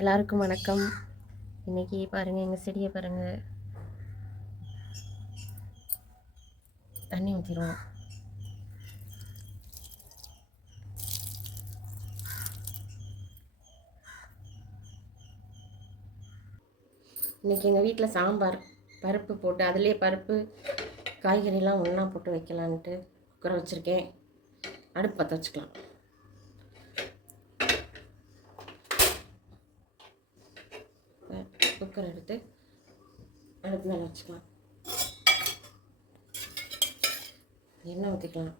எல்லாருக்கும் வணக்கம். இன்றைக்கி பாருங்கள், எங்கள் செடியை பாருங்கள். தண்ணி ஊற்றிடுவோம். இன்றைக்கி எங்கள் வீட்டில் சாம்பார் பருப்பு போட்டு, அதுலேயே பருப்பு காய்கறிலாம் ஒன்றா போட்டு வைக்கலான்ட்டு குக்கரை வச்சுருக்கேன். அடுப்பு பற்ற வச்சுக்கலாம். குக்கர் எடுத்து அடுப்பு மேலே வச்சுக்கலாம். எண்ணெய் ஊற்றிக்கலாம்.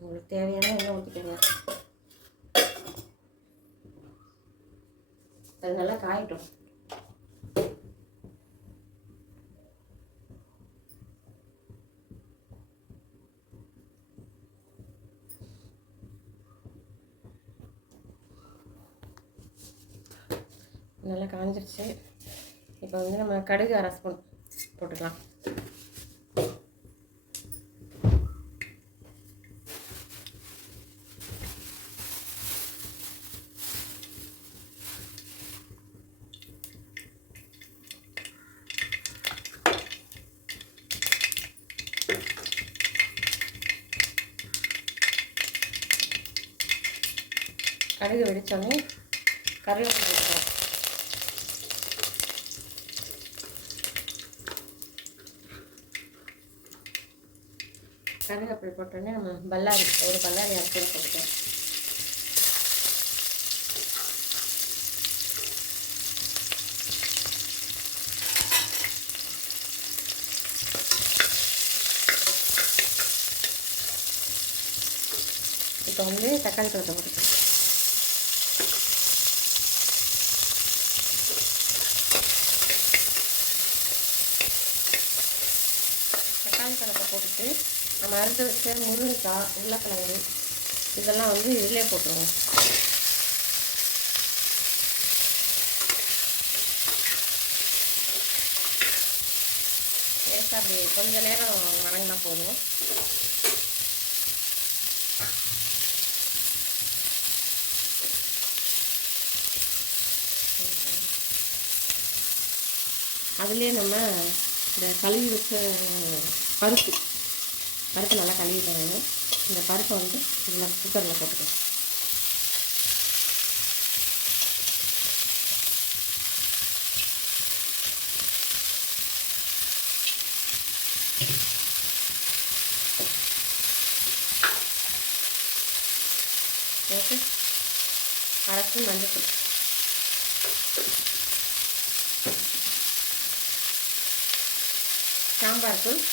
உங்களுக்கு தேவையான எண்ணெய் ஊற்றிக்கோங்க. அது நல்லா காயட்டும். நல்லா காஞ்சிருச்சு. இப்போ வந்து நம்ம கடுகு 1/2 ஸ்பூன் போட்டுக்கலாம். கடுகு வெடித்தோடனே கருவேப்பிலை போட்டுக்கலாம். கருவேப்பிலை போட்டோடனே நம்ம ஒரு பல்லாரி அரைச்சி போட்டுக்கலாம். இப்போ வந்து தக்காளி பழத்தை போட்டுக்கலாம். தக்காளி பழத்தை போட்டுட்டு நம்ம அறுத்து வச்ச முருங்கைக்காய், உருளைக்கிழங்கு இதெல்லாம் வந்து இதிலே போட்டுருவோம். லேசாக அப்படி கொஞ்சம் நேரம் வணங்கினா போதும். அதுலேயே நம்ம இந்த கழுவி வச்ச பருப்பு நல்லா கழுவிடுறாங்க. இந்த பருப்பை வந்து இதில் குக்கரில் போட்டுக்கலாம். போட்டு 1/2 ஸ்பூன் மஞ்சள், சாம்பார் தூள்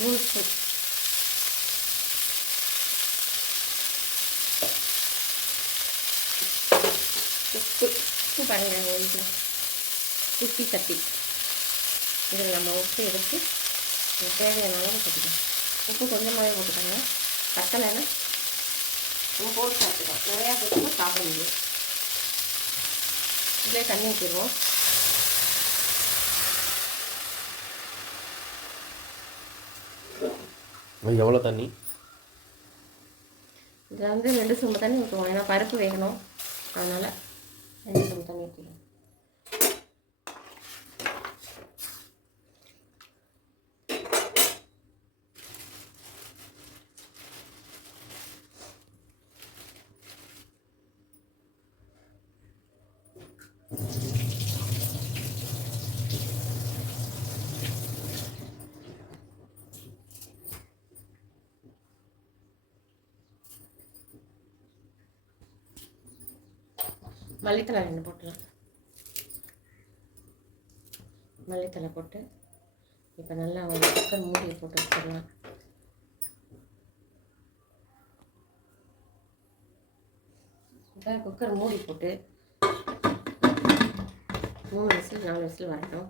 3 ஸ்பூன், உப்பு பாருங்கள். வீட்டில் குட்டி தட்டி இதில் நம்ம உப்பு எடுத்து தேவையான அளவு போட்டுக்கலாம். உப்பு கொஞ்சமாகவே போட்டுக்கோங்க. பத்தலைன்னா நம்ம போட்டு சாப்பிட்டுக்கலாம். நிறையா போட்டு சாப்பிட முடியும். இதிலே தண்ணி ஊற்றிடுவோம். எவ்வளோ தண்ணி? இதில் வந்து 2 சொம்பு தண்ணி ஊற்றுவோம். ஏன்னா பருப்பு வேகணும், அதனால் 2 சொம்பு தண்ணி ஊற்றிடுவோம். மல்லித்தலை 2 போட்டுலாம். மல்லித்தலை போட்டு இப்போ நல்லா ஒரு குக்கர் மூடியை போட்டு வச்சிடலாம். இப்போ குக்கர் மூடி போட்டு 3 விசில் 4 விசில் வரட்டும்.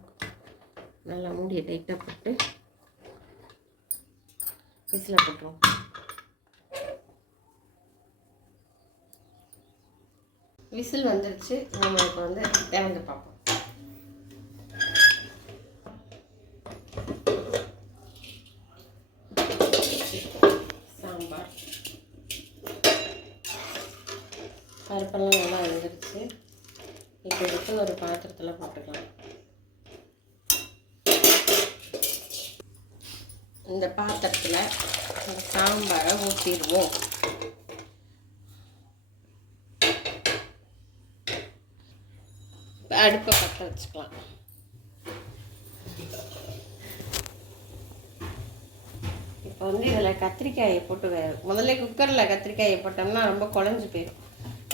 நல்லா மூடியை டைட்டாக போட்டு விசிலை போட்டுருவோம். விசில் வந்துருச்சு. நம்ம இப்போ வந்து திறந்து பார்ப்போம். சாம்பார் பருப்பெல்லாம் நல்லா வெந்துருச்சு. இப்போ எடுத்து ஒரு பாத்திரத்தில் போட்டுக்கலாம். இந்த பாத்திரத்தில் சாம்பாரை ஊற்றிடுவோம். அடுப்பை பற்ற வச்சுக்கலாம். இப்போ வந்து இதில் கத்திரிக்காயை போட்டு முதல்ல குக்கரில் கத்திரிக்காயை போட்டோம்னா ரொம்ப குழஞ்சி போயிடும்.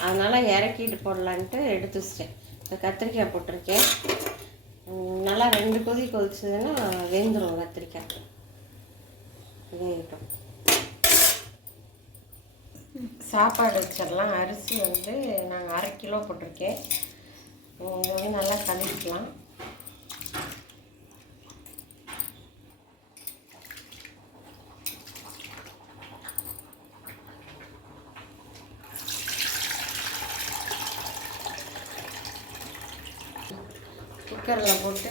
அதனால் இறக்கிட்டு போடலான்ட்டு எடுத்து வச்சிட்டேன். இப்போ கத்திரிக்காய் போட்டிருக்கேன். நல்லா 2 கொதி கொதிச்சதுன்னா வெந்துடும் கத்திரிக்காய். வேகட்டும். சாப்பாடு வச்சிடலாம். அரிசி வந்து நாங்கள் 1/2 கிலோ போட்டிருக்கேன். இதை நல்லா கலக்கிக்கலாம். குக்கரில் போட்டு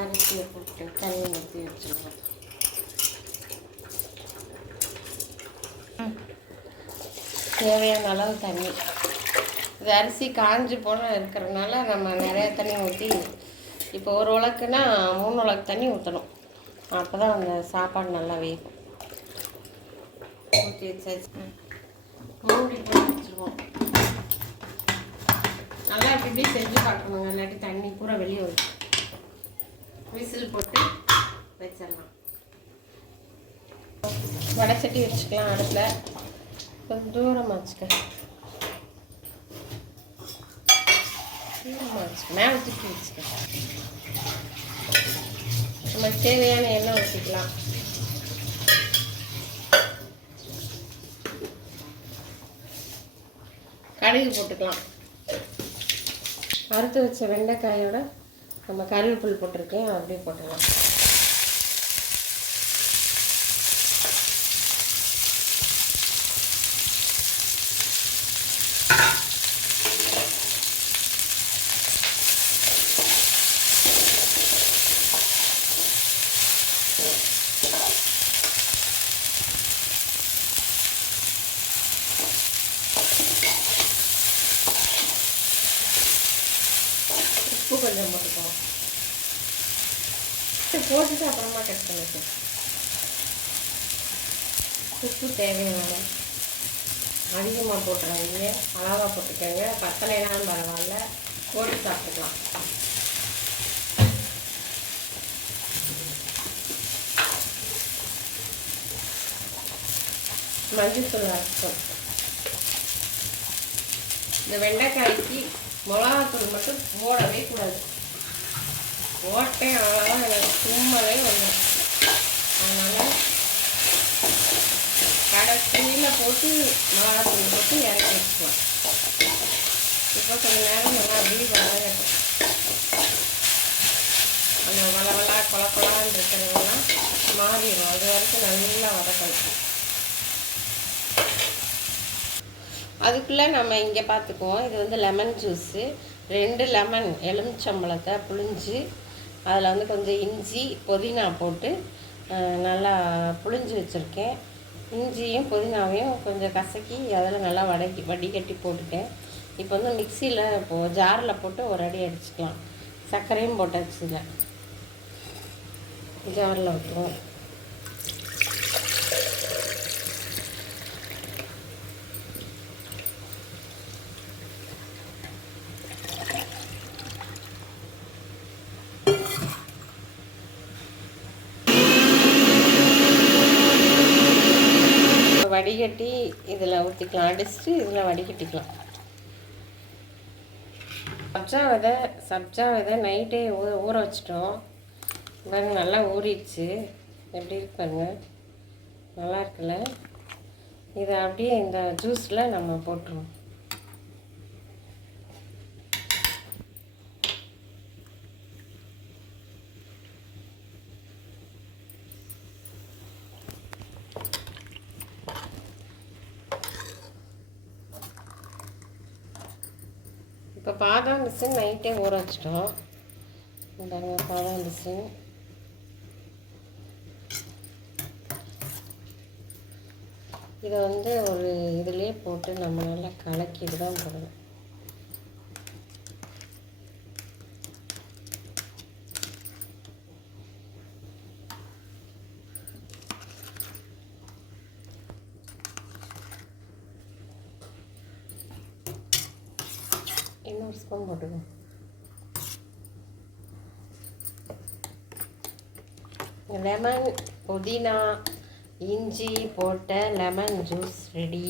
அரிசியை போட்டு தண்ணி ஊற்றி வச்சுக்கலாம். தேவையான அளவு தண்ணி. இது அரிசி காஞ்சி போல இருக்கிறதுனால நம்ம நிறைய தண்ணி ஊற்றி, இப்போ 1 உலக்குன்னா 3 உலக்கு தண்ணி ஊற்றணும். அப்போ தான் அந்த சாப்பாடு நல்லா வேகும். ஊற்றி வச்சாச்சு. மூடி போட்டு வச்சுருவோம். நல்லா இப்படி செஞ்சு பார்க்கணுங்க, இல்லாட்டி தண்ணி பூரா வெளியே வரும். விசில் போட்டு வச்சிடலாம். வடை சட்டி வச்சுக்கலாம். அடுப்பில் கொஞ்சம் தூரமாக வச்சுக்க. மேலே தூக்கி வச்சுக்க. நம்ம தேவையான எண்ணெய் ஊற்றிக்கலாம். கடுகு போட்டுக்கலாம். அறுத்து வச்ச வெண்டைக்காயோட நம்ம கருவேப்பிலை போட்டிருக்கேன், அப்படியே போட்டுக்கலாம். உப்பு கொஞ்சம் போட்டுக்கலாம். போட்டுட்டு அப்புறமா கட் பண்ணிக்கலாம். உப்பு தேவையான அதிகமாக போட்டுறாங்க, அளவாக போட்டுக்கோங்க. பத்தலைனாலும் பரவாயில்ல, போட்டு சாப்பிட்டுக்கலாம். மஞ்சள் அரைச்சோம். இந்த வெண்டைக்காய்க்கு மிளகாத்தூள் மட்டும் போடவே கூடாது. போட்டேன் அவ்வளோதான், எனக்கு சும்மாவே வந்துடும். அதனால் கடைசியில் போட்டு மிளகாத்தூள் போட்டு இறக்கி வச்சுக்கலாம். இப்போ கொஞ்சம் நேரம் நல்லா அப்படியே வதங்கட்டும். அந்த வளவலா கொலக்கொலான்னு இருக்கிறதெல்லாம் மாறிடும். அது வரைக்கும் நல்லா வதக்கணும். அதுக்குள்ளே நம்ம இங்கே பார்த்துக்குவோம். இது வந்து லெமன் ஜூஸு. 2 லெமன் எலுமிச்சம்பழத்தை புழிஞ்சு அதில் வந்து கொஞ்சம் இஞ்சி புதினா போட்டு நல்லா புழிஞ்சு வச்சுருக்கேன். இஞ்சியும் புதினாவையும் கொஞ்சம் கசக்கி அதில் நல்லா வடிகட்டி போட்டுட்டேன். இப்போ வந்து மிக்சியில் ஜாரில் போட்டு ஒரு அடி அடிச்சுக்கலாம். சர்க்கரையும் போட்டாச்சு. இதில் ஜாரில் விட்டுருவோம். வடிகட்டி இதில் ஊற்றிக்கலாம். அடிச்சுட்டு இதில் வடிகட்டிக்கலாம். சப்ஜா விதை நைட்டே ஊற வச்சிட்டோம். பாருங்க நல்லா ஊறிடுச்சு. எப்படி இருக்கு பாருங்க, நல்லா இருக்குல்ல. இதை அப்படியே இந்த ஜூஸில் நம்ம போட்டுருவோம். இப்போ பாதாம் பிசின் நைட்டே ஊற வச்சிட்டோம். பாருங்க பாதாம் பிசின். இதை வந்து ஒரு இதிலே போட்டு நம்ம நல்லா கலக்கிட்டு தான் போடணும். இன்னொரு ஸ்பூன் போட்டுக்கோங்க. லெமன், புதினா, இஞ்சி போட்ட லெமன் ஜூஸ் ரெடி.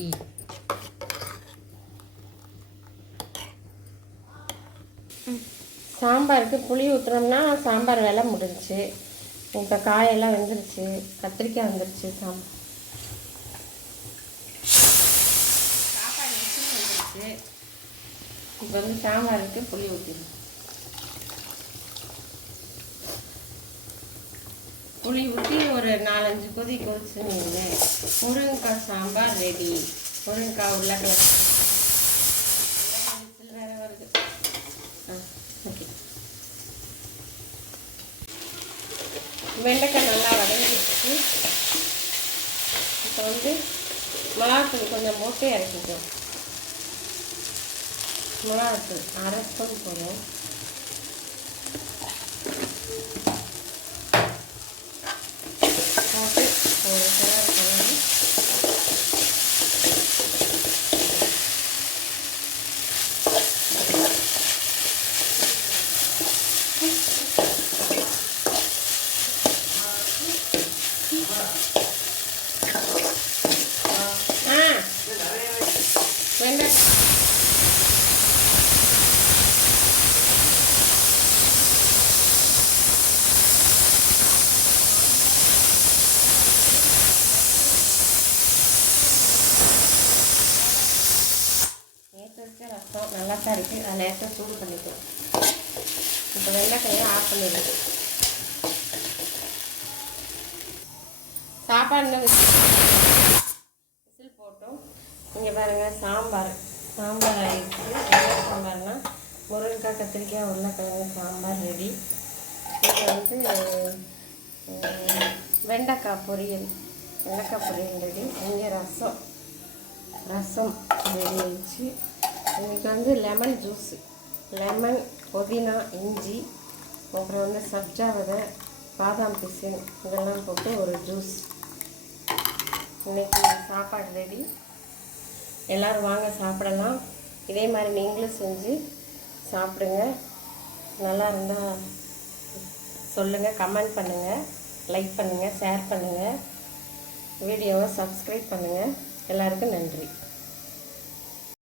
சாம்பாருக்கு புளி ஊற்றுனோம்னா சாம்பார் வேலை முடிஞ்சிச்சு. இப்போ காயெல்லாம் வெந்துருச்சு, கத்திரிக்காய் வந்துருச்சு, சாப்பாடு வந்துருச்சு. இப்போ வந்து சாம்பாருக்கு புளி ஊற்றிடும். புளி ஊற்றி ஒரு 4-5 கொதி கொதிச்சுன்னு முருங்கைக்காய் சாம்பார் ரெடி. முருங்கைக்காய் உருளைக்கிழங்கு வேறு வருது. ஓகே, வெண்டைக்காய் நல்லா வதங்கிடுச்சு. இப்போ வந்து மிளகாத்தூள் கொஞ்சம் போட்டு இறக்கிக்கும். மிளகாத்தூள் 1/2 ஸ்பூன் போதும். போட்டு ஒரு கிளறு கிளறி வெண்டைக்காய் ரசம் நல்லா தான் இருக்குது. அதை லேசாக சூடு பண்ணிக்கலாம். இப்போ வெள்ளைக்காயை ஆஃப் பண்ணிடுது. சாப்பாடு விசில் போட்டோம். இங்கே பாருங்கள், சாம்பார் ஆகிடுச்சு. வெள்ளை சாம்பார்னா முருங்கைக்காய், கத்திரிக்காய், உருளைக்கிழங்கு சாம்பார் ரெடி. இது வந்து வெண்டைக்காய் பொரியல் ரெடி. இங்கே ரசம் ரெடி ஆயிடுச்சு. இன்றைக்கி வந்து லெமன் ஜூஸு, லெமன், புதினா, இஞ்சி, அப்புறம் வந்து சப்ஜா விதை, பாதாம் பிசின் இதெல்லாம் போட்டு ஒரு ஜூஸ். இன்றைக்கி சாப்பாடு ரெடி. எல்லோரும் வாங்க சாப்பிடலாம். இதே மாதிரி நீங்களும் செஞ்சு சாப்பிடுங்க. நல்லா இருந்தால் சொல்லுங்கள், கமெண்ட் பண்ணுங்கள், லைக் பண்ணுங்கள், ஷேர் பண்ணுங்கள், வீடியோவை சப்ஸ்கிரைப் பண்ணுங்கள். எல்லாருக்கும் நன்றி.